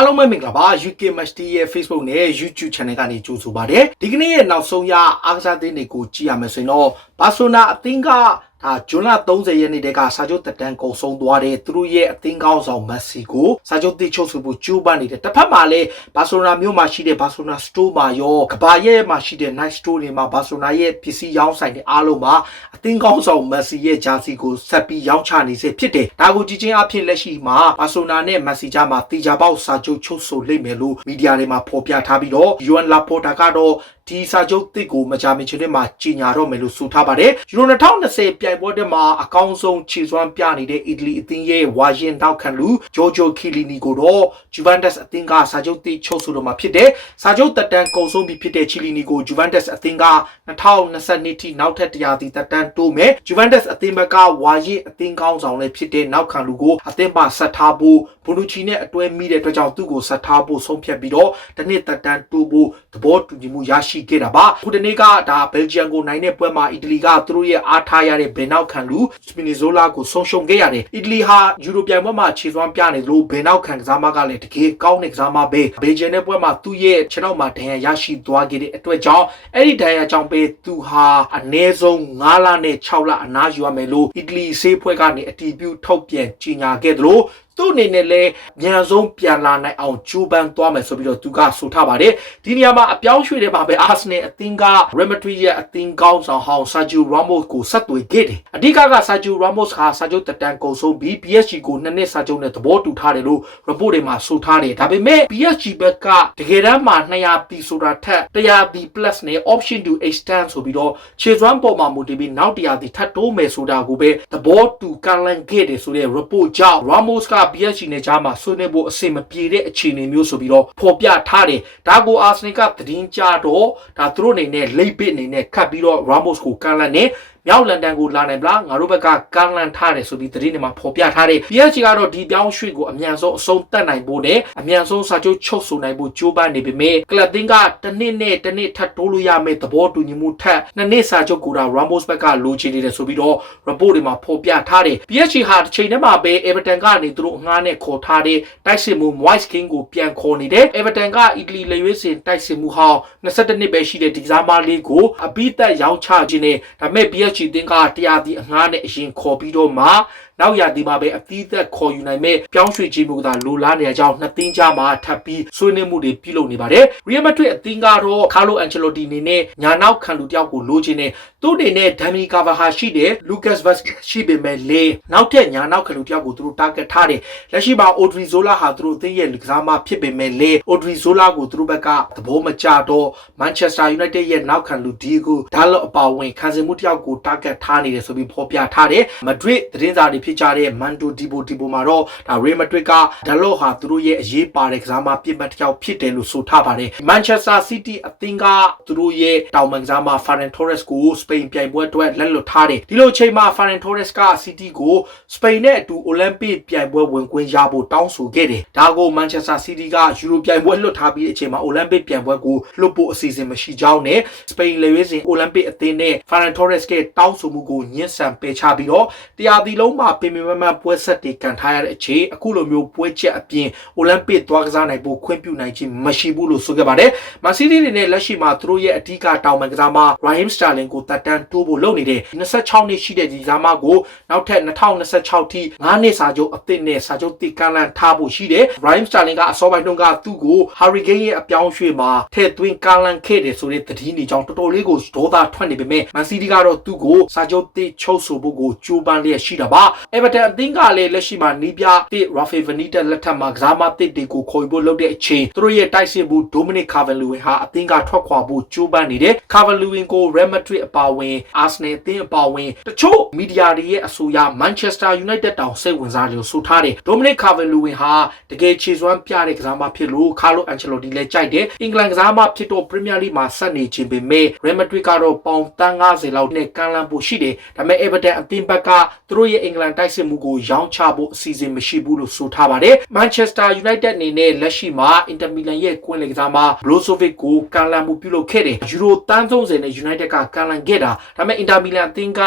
အားလုံးပဲမင်္ဂလာပါ UK Match ရဲ့ Facebook နဲ့ YouTube Channel ကနေကြိုဆိုပါရစေဒီကနေ့ရဲ့နောက်ဆုံးရအားကစားသင်းတွေကိုကြည့်ရမယ်ဆိုရင်တော့ဘာစီလိုနာအသင်းကဂျွန်လ30ရက်နေ့တည်းကစာချုပ်တက်တန်းကုန်ဆုံးသွားတဲ့သူတို့ရဲ့အသင်းကောင်းဆောင်မက်ဆီကိုစာချုပ်တိချုပ်ဆိုဖို့ကြိုးပမ်းနေတဲ့တစ်ဖက်မှာလည်းဘာစီလိုနာမြို့မှာရှိတဲ့ဘာစီလိုနာ store မှာရောကဘာရဲ့မှာရှိတဲ့ night store တွေမှာဘာစီလိုနာရဲ့ပစ္စည်းရောင်းဆိုင်တွေအားလုံးမှာအသင်းကောင်းဆောင်မက်ဆီရဲ့ဂျာစီကိုဆက်ပြီးရောင်းချနေစေဖြစ်တယ်ဒါကိုကြည့်ချင်းအဖြစ်လက်ရှိမှာဘာစီလိုနာနဲ့မက်ဆီကြားမှာတီဂျာပေါက်စာချုပ်ချုပ်ဆိုလိမ့်မယ်လို့မီဒီယာတွေမှာဖော်ပြထားပြီးတော့ UN Laporta ကတော့ဒီစာချုပ်တစ်ကိုမကြာမီချင်းတွေမှာကြီးညာတော့မယ်လို့ဆိုထားပါတယ်ယူရို2020ပြိုင်ပွဲတွေမှာအကောင်းဆုံးခြေစွမ်းပြနေတဲ့အီတလီအသင်းရဲ့ဝါရင်နောက်ခံလူဂျိုဂျိုခီလီနီကိုတော့ဂျူဗန်တက်စ်အသင်းကစာချုပ်တစ်ချုပ်ဆိုတော့မှာဖြစ်တယ်စာချုပ်တက်တန်းကုန်ဆုံးပြီဖြစ်တဲ့ချီလီနီကိုဂျူဗန်တက်စ်အသင်းက2022ထိနောက်ထပ်တရားသီတက်တန်းတိုးမယ်ဂျူဗန်တက်စ်အသင်းဘက်ကဝါရင်အသင်းကောင်းဆောင်လည်းဖြစ်တဲ့နောက်ခံလူကိုအသင်းပါဆက်ထားဖို့ဘိုလူချီနဲ့အတွဲမိတဲ့အတွက်ကြောင့်သူ့ကိုဆက်ထားဖို့ဆုံးဖြတ်ပြီးတော့တစ်နှစ်တက်တန်းတိုးဖို့သဘောတူညီမှုရရှိခဲ့တာပါခုတနေ့ကဒါဘယ်လ်ဂျီယံကိုနိုင်တဲ့ပွဲမှာအီတလီကသူတို့ရဲ့အားထားရတဲ့ဘယ်နောက်ခံလူစပီနီဇိုလာကိုဆုံးရှုံးခဲ့ရတယ်အီတလီဟာယူရိုပြိုင်ပွဲမှာခြေစွမ်းပြနေလို့ဘယ်နောက်ခံကစားမကလည်းတကယ်ကောင်းတဲ့ကစားမပဲဘယ်လ်ဂျီယံနဲ့ပွဲမှာသူ့ရဲ့ခြေထောက်မှာဒဏ်ရာရရှိသွားခဲ့တဲ့အတွက်ကြောင့်အဲ့ဒီဒဏ်ရာကြောင့်ပဲသူဟာအနည်းဆုံး9လနဲ့6လအနားယူရမယ်လို့အီတလီဆေးဖွဲ့ကနေအတည်ပြုထုတ်ပြန်ကြေညာခဲ့သလိုသူ့အနေနဲ့လည်းမြန်ဆုံးပြန်လာနိုင်အောင်ကြိုးပမ်းသွားမယ်ဆိုပြီးတော့သူကဆိုထားပါတယ်ဒီနေရာမှာအပြောင်းရွှေ့တဲ့မှာပဲအာဆင်နယ်အသင်းက Real Madrid ရဲ့အသင်းကောင်းဆောင်ဟောင်း Sergio Ramos ကိုဆက်သွယ်ခဲ့တယ်အဓိက Sergio Ramos ဟာစာချုပ်တက်တန်းကုန်ဆုံးပြီး PSG ကို2နှစ်စာချုပ်နဲ့သဘောတူထားတယ်လို့ report တွေမှာဆိုထားတယ်ဒါပေမဲ့ PSG ဘက်ကတကယ်တမ်းမှာ200ပြီဆိုတာထက်100ပြီ plus နဲ့ option to extend ဆိုပြီးတော့ခြေစွမ်းပေါ်မှာမူတည်ပြီးနောက်100ပြီထပ်တိုးမယ်ဆိုတာကိုပဲသဘောတူကန့်လန့်ခဲ့တယ်ဆိုတဲ့ report ကြောင့် Ramos ကPSG နဲ့ကြားမှာဆွေးနွေးဖို့အဆင်မပြေတဲ့အခြေအနေမျိုးဆိုပြီးတော့ဖော်ပြထားတယ်ဒါကိုအာဆင်နယ်ကသတင်းကြတော့ဒါသူတို့အနေနဲ့လိပ်ပစ်အနေနဲ့ခတ်ပြီးတော့ Ramos ကိုကန့်လန့်နေမြောက်လန်ဒန်ကိုလာနိုင်ဗလားငါတို့ဘက်ကကန့်လန့်ထားတယ်ဆိုပြီးသတင်းတွေမှာဖော်ပြထားတယ် PSG ကတော့ဒီပြောင်းရွှေ့ကိုအမြန်ဆုံးအဆုံးသတ်နိုင်ဖို့နဲ့အမြန်ဆုံးစာချုပ်ချုပ်ဆိုနိုင်ဖို့ကြိုးပမ်းနေပေမဲ့ကလပ်တင်းကတစ်နှစ်နဲ့တစ်နှစ်ထပ်တိုးလို့ရမယ့်သဘောတူညီမှုထက်နှစ်နှစ်စာချုပ်ကိုဒါ Ramos ဘက်ကလိုချင်နေတယ်ဆိုပြီးတော့ report တွေမှာဖော်ပြထားတယ် PSG ဟာတစ်ချိန်တည်းမှာပဲ Everton ကနေသူတို့အငှားနဲ့ခေါ်ထားတဲ့တိုက်စစ်မှု Moise Kean ကိုပြန်ခေါ်နေတယ် Everton ကအီတလီလေရွေးစင်တိုက်စစ်မှုဟောင်း22နှစ်ပဲရှိတဲ့ဒီဇာမာလေးကိုအပိသက်ရောင်းချခြင်းနဲ့ဒါပေမဲ့ PSG တင်းကတရားဒီအငှားနဲ့အရင်ခေါ်ပြီးတော့မှနောက်ရဒီမှာပဲအသီးသက်ခေါ်ယူနိုင်မဲ့ပြောင်းရွှေ့ခြင်းမျိုးကသာလိုလားနေတဲ့အကြောင်းနှစ်သင်းကြားမှာထပ်ပြီးဆွေးနွေးမှုတွေပြုလုပ်နေပါတယ်။ Real Madrid အသင်းကတော့ Carlo Ancelotti အနေနဲ့ညာနောက်ခံလူတယောက်ကိုလိုချင်တယ်။သူ့အနေနဲ့ Dani Carvajal ရှိတယ် Lucas Vazquez ရှိပေမဲ့လေနောက်ထပ်ညာနောက်ခံလူတယောက်ကိုသူတို့ target ထားတယ်။လက်ရှိမှာ Odriozola ဟာသူတို့အသင်းရဲ့ကစားမဖြစ်ပေမဲ့လေ Odriozola ကိုသူတို့ဘက်ကသဘောမကျတော့ Manchester United ရဲ့နောက်ခံလူ Diego Dalot အပါအဝင်ခံစင်မှုတယောက်ကို target ထားနေတယ်ဆိုပြီးဖော်ပြထားတယ်။ Madrid သတင်းစာတွေဖြစ်ကြတဲ့ Mando Deportivo မှာတော့ဒါ Real Madrid က Dalot ဟာသူတို့ရဲ့အရေးပါတဲ့ကစားမပြစ်မှတ်တစ်ယောက်ဖြစ်တယ်လို့ဆိုထားပါတယ် Manchester City အသင်းကသူတို့ရဲ့တောင်ပန်ကစားမ Ferran Torres ကိုစပိန်ပြိုင်ပွဲအတွက်လက်လွတ်ထားတယ်ဒီလိုအချိန်မှာ Ferran Torres က City ကိုစပိန်နဲ့အတူ Olympic ပြိုင်ပွဲဝင်ခွင့်ရဖို့တောင်းဆိုခဲ့တယ်ဒါကို Manchester City ကယူရိုပြိုင်ပွဲလွတ်ထားပြီးအချိန်မှာ Olympic ပြိုင်ပွဲကိုလွတ်ဖို့အစီအစဉ်မရှိကြောင်းနဲ့စပိန်လေဝေးစဉ် Olympic အသင်းနဲ့ Ferran Torres ကတောင်းဆိုမှုကိုညှဉ်းဆန်ပယ်ချပြီးတော့တရားဒီလုံးမှာပင်ပင်မပွဲဆက်တွေကန်ထားရတဲ့အခြေအခုလိုမျိုးပွဲချက်အပြင် Olympic သွားကစားနိုင်ဖို့ခွင့်ပြုနိုင်ခြင်းမရှိဘူးလို့ဆိုခဲ့ပါတယ်။ Man City တွေနဲ့လက်ရှိမှာသူတို့ရဲ့အဓိကတောင်ပန်ကစားမ Raheem Sterling ကိုတက်တန်းတိုးဖို့လုပ်နေတယ်26နှစ်ရှိတဲ့ဒီကစားမကိုနောက်ထပ်2026ထိ9နှစ်စာချုပ်အသစ်နဲ့စာချုပ်တိကန့်လန့်ထားဖို့ရှိတယ်။ Raheem Sterling ကအစောပိုင်းတုန်းကသူ့ကို Hurricane ရဲ့အပြောင်းရွှေ့မှာထည့်သွင်းကန့်လန့်ခဲ့တယ်ဆိုတဲ့သတင်းတွေကြောင့်တော်တော်လေးကိုဒေါသထွက်နေပေမဲ့ Man City ကတော့သူ့ကိုစာချုပ်တိချုပ်ဆိုဖို့ကိုကြိုးပမ်းလျက်ရှိတာပါ။ Everton အသင်းကလည်းလက်ရှိမှာနီးပြတစ် Rafael Benitez လက်ထက်မှာကစားမတစ်တွေကိုခေါ်ဖို့လုပ်တဲ့အချိန်သူတို့ရဲ့တိုက်စစ်မှု Dominic Calvert-Lewin ဟာအသင်းကထွက်ခွာဖို့ကြိုးပမ်းနေတယ် Calvert-Lewin ကို Real Madrid အပါအဝင် Arsenal အသင်းအပါအဝင်တချို့မီဒီယာတွေရဲ့အဆိုအရ Manchester United တောင်စိတ်ဝင်စားလို့ဆိုထားတယ် Dominic Calvert-Lewin ဟာတကယ်ခြေစွမ်းပြတဲ့ကစားမဖြစ်လို့ Carlo Ancelotti လည်းကြိုက်တယ်အင်္ဂလန်ကစားမဖြစ်တော့ Premier League မှာဆက်နေခြင်းပေမဲ့ Real Madrid ကတော့ပေါင်တန်း90လောက်နဲ့ကမ်းလှမ်းဖို့ရှိတယ်ဒါပေမဲ့ Everton အသင်းဘက်ကသူတို့ရဲ့အင်္ဂလန်တိုက်စစ်မှုကိုရောင်းချဖို့အစီအစဉ်မရှိဘူးလို့ဆိုထားပါတယ် Manchester United အနေနဲ့လက်ရှိမှာ Inter Milan ရဲ့ကွင်းလေကစားမ Brozovic ကိုကမ်းလှမ်းမှုပြုလုပ်ခဲ့တယ်ယူရိုတန်း30နဲ့ United ကကမ်းလှမ်းခဲ့တာဒါပေမဲ့ Inter Milan အသင်းက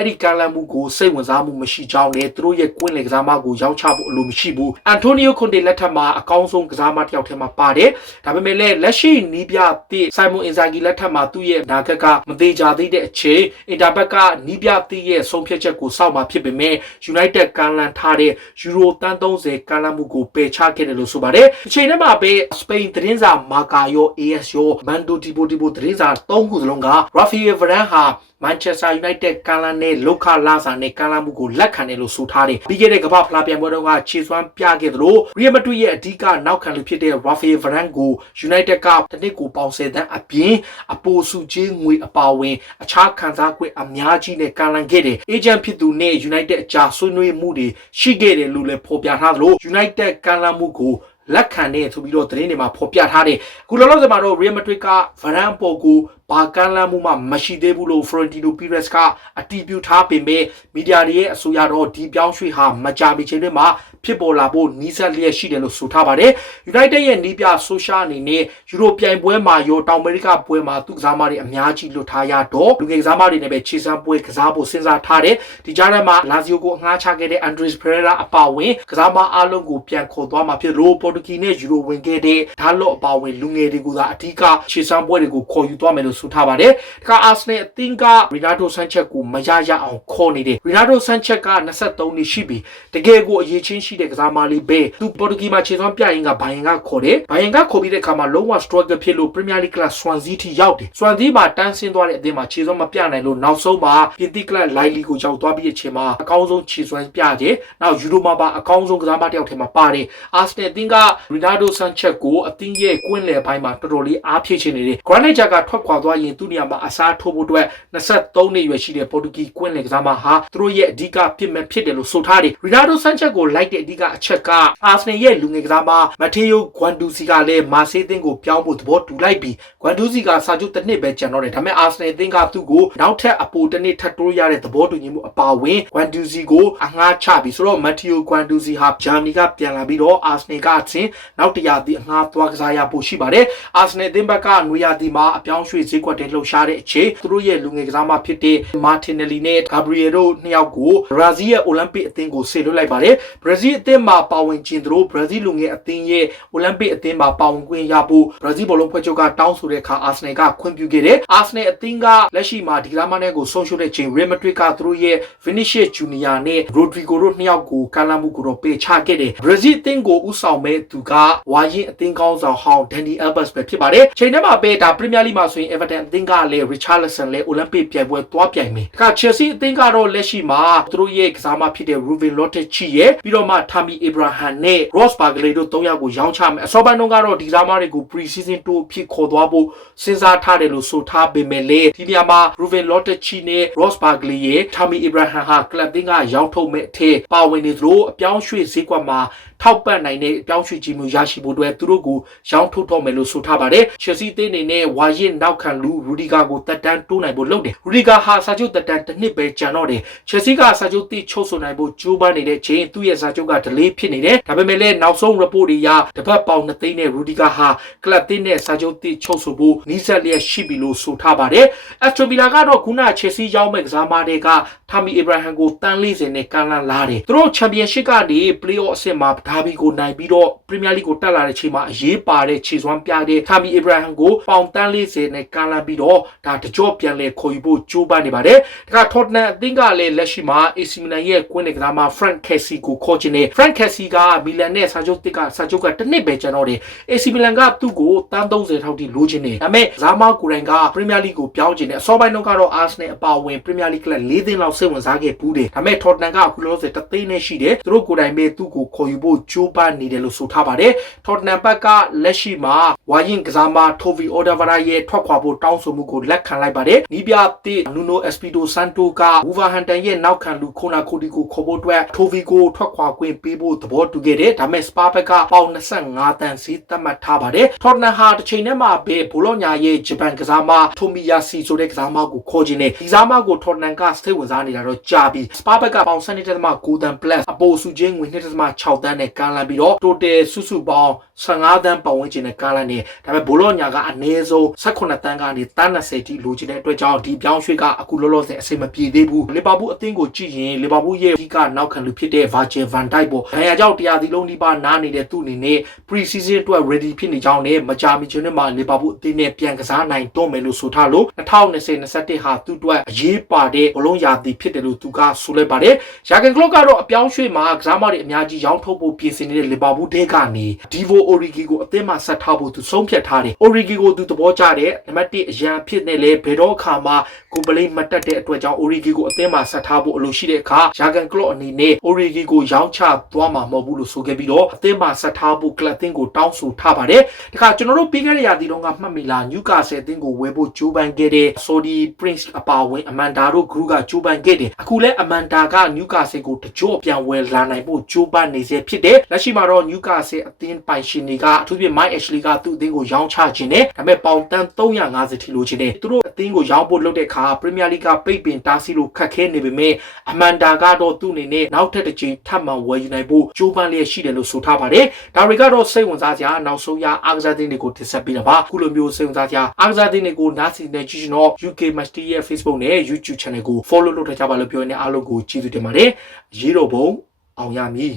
အဲ့ဒီကမ်းလှမ်းမှုကိုစိတ်ဝင်စားမှုမရှိကြောင်းနဲ့သူတို့ရဲ့ကွင်းလယ်ကစားမကိုရောင်းချဖို့အလိုမရှိဘူးအန်တိုနီယိုကွန်တေလက်ထက်မှာအကောင်းဆုံးကစားမတစ်ယောက်ထဲမှာပါတယ်ဒါပေမဲ့လည်းလက်ရှိနီးပြသည့်ဆိုင်မွန်အင်ဇာဂီလက်ထက်မှာသူ့ရဲ့နာဂတ်ကမသေးကြသေးတဲ့အချိန်အင်တာဘက်ကနီးပြသည့်ရဲ့ဆုံးဖြတ်ချက်ကိုစောင့်မှာဖြစ်ပေမဲ့ United ကမ်းလှမ်းထားတဲ့ယူရိုတန်း30ကမ်းလှမ်းမှုကိုပယ်ချခဲ့တယ်လို့ဆိုပါတယ်အချိန်ထဲမှာပဲစပိန်သတင်းစာမာကာယော AS ရောမန်ဒိုဒီပိုသတင်းစာ3ခုစလုံးက Rafael Varane ဟာManchester United ကမ်းလှမ်းတဲ့လောက်ခလာစာနဲ့ကမ်းလှမ်းမှုကိုလက်ခံတယ်လို့ဆိုထားတယ်။ပြီးခဲ့တဲ့ကမ္ဘာဖလားပြိုင်ပွဲတုန်းကခြေစွမ်းပြခဲ့သလို Real Madrid ရဲ့အဓိကနောက်ခံလူဖြစ်တဲ့ Rafael Varane ကို United ကတစ်နှစ်ကိုပေါင်10 သန်းအပြင်အပိုစုချင်းငွေအပါဝင်အခြားခံစား권အများကြီးနဲ့ကမ်းလှမ်းခဲ့တယ်။ Agent ဖြစ်သူနဲ့ United အကြားဆွေးနွေးမှုတွေရှိခဲ့တယ်လို့လည်းဖော်ပြထားသလို United ကမ်းလှမ်းမှုကိုလက်ခံတဲ့ဆိုပြီးတော့သတင်းတွေမှာဖော်ပြထားတယ်။အခုလောလောဆယ်မှာတော့ Real Madrid က Varane ပေါ်ကိုဘာကမ်းလှမ်းမှုမှမရှိသေးဘူးလို့ Florentino Perez ကအတည်ပြုထားပေမဲ့မီဒီယာတွေရဲ့အဆိုအရတော့ဒီပြောင်းရွှေ့ဟာမကြာမီချိန်တွေမှာဖြစ်ပေါ်လာဖို့နီးစပ်လျက်ရှိတယ်လို့ဆိုထားပါတယ်။ United ရဲ့နီးပြဆိုရှာအနေနဲ့ယူရိုပြိုင်ပွဲမှာရောတောင်အမေရိကပွဲမှာသူကစားမတွေအများကြီးလွတ်ထားရတော့လူငယ်ကစားမတွေနဲ့ပဲခြေစမ်းပွဲကစားဖို့စဉ်းစားထားတယ်။ဒီကြားထဲမှာ Lazio ကိုအငှားချခဲ့တဲ့ Andres Pereira အပါအဝင်ကစားမအားလုံးကိုပြန်ခေါ်သွားမှာဖြစ်လို့ပေါ်တူဂီနဲ့ယူရိုဝင်ခဲ့တဲ့ဒါလော့အပါအဝင်လူငယ်တွေကိုသာအဓိကခြေစမ်းပွဲတွေကိုခေါ်ယူသွားမယ်လို့ဆိုထားပါတယ်။ဒါကအာဆနယ်အသင်းက Renato Sanchez ကိုမရရအောင်ခေါ်နေတယ်။ Renato Sanchez က23နှစ်ရှိပြီတကယ်ကိုအရေးချင်းရှိတဲ့ကစားမလေးပဲသူပေါ်တူဂီမှာခြေစွမ်းပြရင်ကဘိုင်ကခေါ်တယ်။ဘိုင်ကခေါ်ပြီးတဲ့အခါမှာလုံးဝ struggle ဖြစ်လို့ Premier League ကလပ် Swansea ထိရောက်တယ်။ Swansea မှာတန်းဆင်းသွားတဲ့အသင်းမှာခြေစွမ်းမပြနိုင်လို့နောက်ဆုံးမှာပြင်သစ်ကလပ် Lille ကိုရောက်သွားပြီးတဲ့အချိန်မှာအကောင်းဆုံးခြေစွမ်းပြတယ်။နောက်ယူရိုမှာပါအကောင်းဆုံးကစားမတစ်ယောက်ထဲမှာပါတယ်။ Arsenal အသင်းက Renato Sanchez ကိုအသင်းရဲ့ကွင်းလယ်ပိုင်းမှာတော်တော်လေးအားဖြည့်ချင်နေတယ်။ Granit Xhaka ထွက်ခွာသွားရင်သူ့နေရာမှာအစားထိုးဖို့အတွက်23နှစ်ရွယ်ရှိတဲ့ပေါ်တူဂီကွင်းလယ်ကစားမဟာသူတို့ရဲ့အဓိကဖြစ်မဲ့ဖြစ်တယ်လို့ဆိုထားတယ်။ Renato Sanchez ကိုလိုက်တဲ့အဓိကအချက်က Arsenal ရဲ့လူငယ်ကစားမ Matteo Guendouzi ကလည်းမာဆေးအသင်းကိုပြောင်းဖို့သဘောတူလိုက်ပြီး Guendouzi ကစာချုပ်တစ်နှစ်ပဲကျန်တော့တယ်ဒါပေမဲ့ Arsenal အသင်းကသူ့ကိုနောက်ထပ်အပိုတစ်နှစ်ထပ်တိုးရတဲ့သဘောတူညီမှုအပါအဝင် Guendouzi ကိုအငှားချပြီးဆိုတော့ Matteo Guendouzi ဟာဂျာမနီကပြန်လာပြီးတော့ Arsenal ကအချင်းနောက်တရာသီအငှားသွားကစားရဖို့ရှိပါတယ်။ Arsenal အသင်းဘက်ကနွေရာသီမှာအပြောင်းရွှေ့ဈေးကွက်တွေလှုပ်ရှားတဲ့အချိန်သူတို့ရဲ့လူငယ်ကစားမဖြစ်တဲ့ Martinelli နဲ့ Gabriel တို့နှစ်ယောက်ကို Brazil ရဲ့ Olympic အသင်းကိုဆေလွှတ်လိုက်ပါတယ်။ Brazil အသင်းမှာပါဝင်ခြင်းသူတို့ Brazil လူငယ်အသင်းရဲ့ Olympic အသင်းမှာပါဝင်ခွင့်ရဖို့ Brazil ဘောလုံးဖွဲ့ချုပ်ကတောင်းဆိုတဲ့အခါ Arsenal ကခွင့်ပြုခဲ့တယ်။ Arsenal အသင်းကလက်ရှိမှာဒီကစားမနဲ့ကိုဆုံးရှုံးတဲ့ချိန် Real Madrid ကသူတို့ရဲ့ Vinicius Junior နဲ့ Rodrigo တို့နှစ်ယောက်ကိုကမ်းလှမ်းမှုကိုတော့ပယ်ချခဲ့တယ်။ Brazil အသင်းကိုဥဆောင်မဲ့သူကဝါရင်အသင်းကောင်းဆောင်ဟောင်း Dani Alves ပဲဖြစ်ပါတယ်။ချိန်ထဲမှာပဲဒါ Premier League မှာဆိုရင် Everton အသင်းကလည်း Richarlison လည်း Olympic ပြိုင်ပွဲသွားပြိုင်မယ်။ဒါက Chelsea အသင်းကတော့လက်ရှိမှာသူတို့ရဲ့ကစားမဖြစ်တဲ့ Ruben Loftus-Cheek ရဲ့ပြီးတော့မှ Tammy Abraham နဲ့ Ross Barkley တို့၃ယောက်ကိုရောင်းချမယ်။အစောပိုင်းတုန်းကတော့ဒီကစားမတွေကို Pre-season တိုးဖြစ်ခေါ်သွားဖို့စဉ်းစားထားတယ်လို့ဆိုထားပေမဲ့လည်းဒီနေရာမှာ Ruben Loftus-Cheek နဲ့ Ross Barkley ရဲ့ Tammy Abraham ဟာကလပ်အသင်းကရောင်းထုတ်မဲ့အထက်ပါဝင်နေသလိုအပြောင်းရွှေ့ဈေးကွက်မှာထောက်ပံ့နိုင်တဲ့အပြောင်းရွှေ့ခြင်းမျိုးရရှိဖို့အတွက်သူတို့ကိုရောင်းထုတ်တော့မယ်လို့ဆိုထားပါတယ်။ Chelsea အသင်းအနေနဲ့ဝါရင်နောက်ခံလူ Rudiger ကိုတက်တန်းတိုးနိုင်ဖို့လုပ်တယ်။ Rudiger ဟာစာချုပ်တက်တန်းတစ်နှစ်ပဲကျန်တော့တယ်။ Chelsea ကစာချုပ်တိချုပ်ဆိုနိုင်ဖို့ကြိုးပမ်းနေတဲ့ချိန်သူ့ရဲ့စာချုပ်က delay ဖြစ်နေတယ်။ဒါပေမဲ့လည်းနောက်ဆုံး report တွေအရတစ်ပတ်ပေါင်2သိန်းနဲ့ Rudiger ဟာကလပ်အသင်းနဲ့စာချုပ်တိချုပ်ဆိုဖို့နီးစပ်လျက်ရှိပြီလို့ဆိုထားပါတယ်။ Aston Villa ကတော့ခုန Chelsea ရောက်မဲ့ကစားမတွေက Tammy Abraham ကိုတန်း40နဲ့ကမ်းလှမ်းလာတယ်။သူတို့ Championship ကနေ Play-off အဆင့်မှာဒါဘီကိုနိုင်ပြီးတော့ Premier League ကိုတက်လာတဲ့ချိန်မှာအရေးပါတဲ့ခြေစွမ်းပြတဲ့ Tammy Abraham ကိုပေါင်တန်း40နဲ့ကမ်းလှမ်းပြီးတော့ဒါတကြော့ပြန်လဲခေါ်ယူဖို့ကြိုးပမ်းနေပါတယ်။ဒါက Tottenham အသင်းကလည်းလက်ရှိမှာ AC Milan ရဲ့ကွင်းလယ်ကစားမ Frank Kessie ကိုခေါ်ချင်တယ်။ Frank Kessie က Milan နဲ့စာချုပ်ကတစ်နှစ်ပဲကျန်တော့တယ်။ AC Milan ကသူ့ကိုတန်း30ထောက်ထိလိုချင်တယ်။ဒါပေမဲ့ကစားမကိုယ်တိုင်က Premier League ကိုပြောင်းချင်တယ်။အစောပိုင်းတုန်းကတော့ Arsenal အပါအဝင် Premier League က4သင်းလောက်စိတ်ဝင်စားခဲ့ပူးတယ်။ဒါပေမဲ့ Tottenham ကအခုလောဆယ်3သိန်းနဲ့ရှိတယ်။သူတို့ကိုယ်တိုင်ပဲသူ့ကိုခေါ်ယူဖို့ကြိုးပမ်းနေတယ်လို့ဆိုထားပါတယ်။ Tottenham ဘက်ကလက်ရှိမှာဝါရင်ကစားမ Toby Alderweireld ရဲ့ထွက်ခွာဖို့တောင်းဆိုမှုကိုလက်ခံလိုက်ပါတယ်။နီးပြသည့် Nuno Espirito Santo က Wolverhampton ရဲ့နောက်ခံလူ Conor Cody ကိုခေါ်ဖို့အတွက် Toby ကိုထွက်ခွာခွင့်ပေးဖို့သဘောတူခဲ့တယ်။ဒါပေမဲ့ Spurs ဘက်ကပေါင်25တန်းစီသတ်မှတ်ထားပါတယ်။ Tottenham ဟာတစ်ချိန်တည်းမှာပဲဘောလုံးညာရဲ့ဂျပန်ကစားမ Tomiyasu ဆိုတဲ့ကစားမကိုခေါ်ခြင်းနဲ့ဒီကစားမကို Tottenham ကစိတ်ဝင်စားနေတာတော့ကြာပြီ။ Spurs ဘက်ကပေါင်12.9တန်း plus အပိုစုချင်းငွေ2.6တန်းနဲ့ကမ်းလှမ်းပြီးတော့ total စုစုပေါင်း15တန်းပတ်ဝန်းကျင်နဲ့ကမ်းလှမ်းနေ တယ်ဒါပေမဲ့ဘောလုံးညာကအနည်းဆုံး18တန်းကနေတန်း20ထိလိုချင်တဲ့အတွက်ကြောင့်ဒီပြောင်းရွှေ့ကအခုလောလောဆယ်အဆင်မပြေသေးဘူးလီဗာပူးအသင်းကိုကြည့်ရင်လီဗာပူးရဲ့အဓိကနောက်ခံလူဖြစ်တဲ့ Virgil van Dijk ပေါ့။ဒါကြောင့်တရားသီလုံးဒီပါနားနေတဲ့သူ့အနေနဲ့ pre-season အတွက် ready ဖြစ်နေကြောင်းနဲ့မကြာမီချင်းမှာလီဗာပူးအသင်းနဲ့ပြန်ကစားနိုင်တော့မယ်လို့ဆိုထားလို့2020-21ဟာသူ့အတွက်အရေးပါတဲ့ဘလုံးရာသီဖြစ်တယ်လို့သူကဆိုလိုက်ပါတယ်။ယာဂန်ကလော့ကတော့အပြောင်းရွှေ့မှာကစားမတွေအများကြီးရောင်းထုတ်ဖို့ပြင်ဆင်နေတဲ့လီဗာပူးတဲကနေ Divo Origi ကိုအသင်းမှာဆက်ထားဖို့သူဆုံးဖြတ်ထားတယ်။ Origi ကိုသူသဘောကျတဲ့နံပါတ်1အရန်ဖြစ်နေလေဘယ်တော့အခါမှကိုပလိမတက်တဲ့အတွက်ကြောင့် Origi ကိုအသင်းမှာဆက်ထားဖို့အလိုရှိတဲ့အခါယာဂန်ကလော့အနေနဲ့ Origi ကိုရောင်းချသွားမှာမဟုတ်ဘူးလို့ဆိုခဲ့ပြီးတော့အသင်းမှာဆက်ထားဖို့ကလပ်အသင်းကိုတောင်းဆိုထားပါတယ်။ဒါကကျွန်တော်တို့ပြီးခဲ့တဲ့ရာသီတုန်းကမှတ်မိလားနျူကာဆယ်အသင်းကိုဝယ်ဖို့ဂျိုးပန်ခဲ့တဲ့ Saudi Prince အပါဝင်အမန်ဒါတို့ group ကဂျိုးပန်ခဲ့တယ်။အခုလဲအမန်ဒါကနျူကာဆယ်ကိုတကြော့ပြန်ဝယ်လာနိုင်ဖို့ဂျိုးပန်နေစေဖြစ်တယ်။လက်ရှိမှာတော့နျူကာဆယ်အသင်းပိုင်ရှင်တွေကအထူးဖြင့် Mike Ashley ကသူ့အသင်းကိုရောင်းချခြင်းနဲ့ဒါပေမဲ့ပေါင်တန်း350ထိလိုချင်တယ်။သူတို့အသင်းကိုရောင်းဖို့လုပ်တဲ့အခါ Premier League ကပိတ်ပင်တားဆီးလို့ခက်ခဲနေပေမဲ့အမန်ဒါကတော့သူ့အနေနဲ့နောက်ထပ်တစ်ချိန်ထပ်မံဝယ်ယူနိုင်ဖို့ဂျိုးပန်လျက်ရှိတယ်လို့ဆိုထားပါတယ်။ဒါတွေကတော့စိတ်ဝင်စားစရာနောက်ဆုံးရအားကစားသင်းတွေကိုတင်ဆက်ပေးတာပါ။ခုလိုမျိုးစိတ်ဝင်စားစရာအားကစားသင်းတွေကိုနားဆင်နေကြည့်ရှင်တော့ UK Match Day ရဲ့ Facebook နဲ့ YouTube Channel ကို follow လုပ်ထားကြပါလို့ပြောနေအားလုံးကိုကျေးဇူးတင်ပါတယ်။ရေတော်ဘုံအောင်ရမည်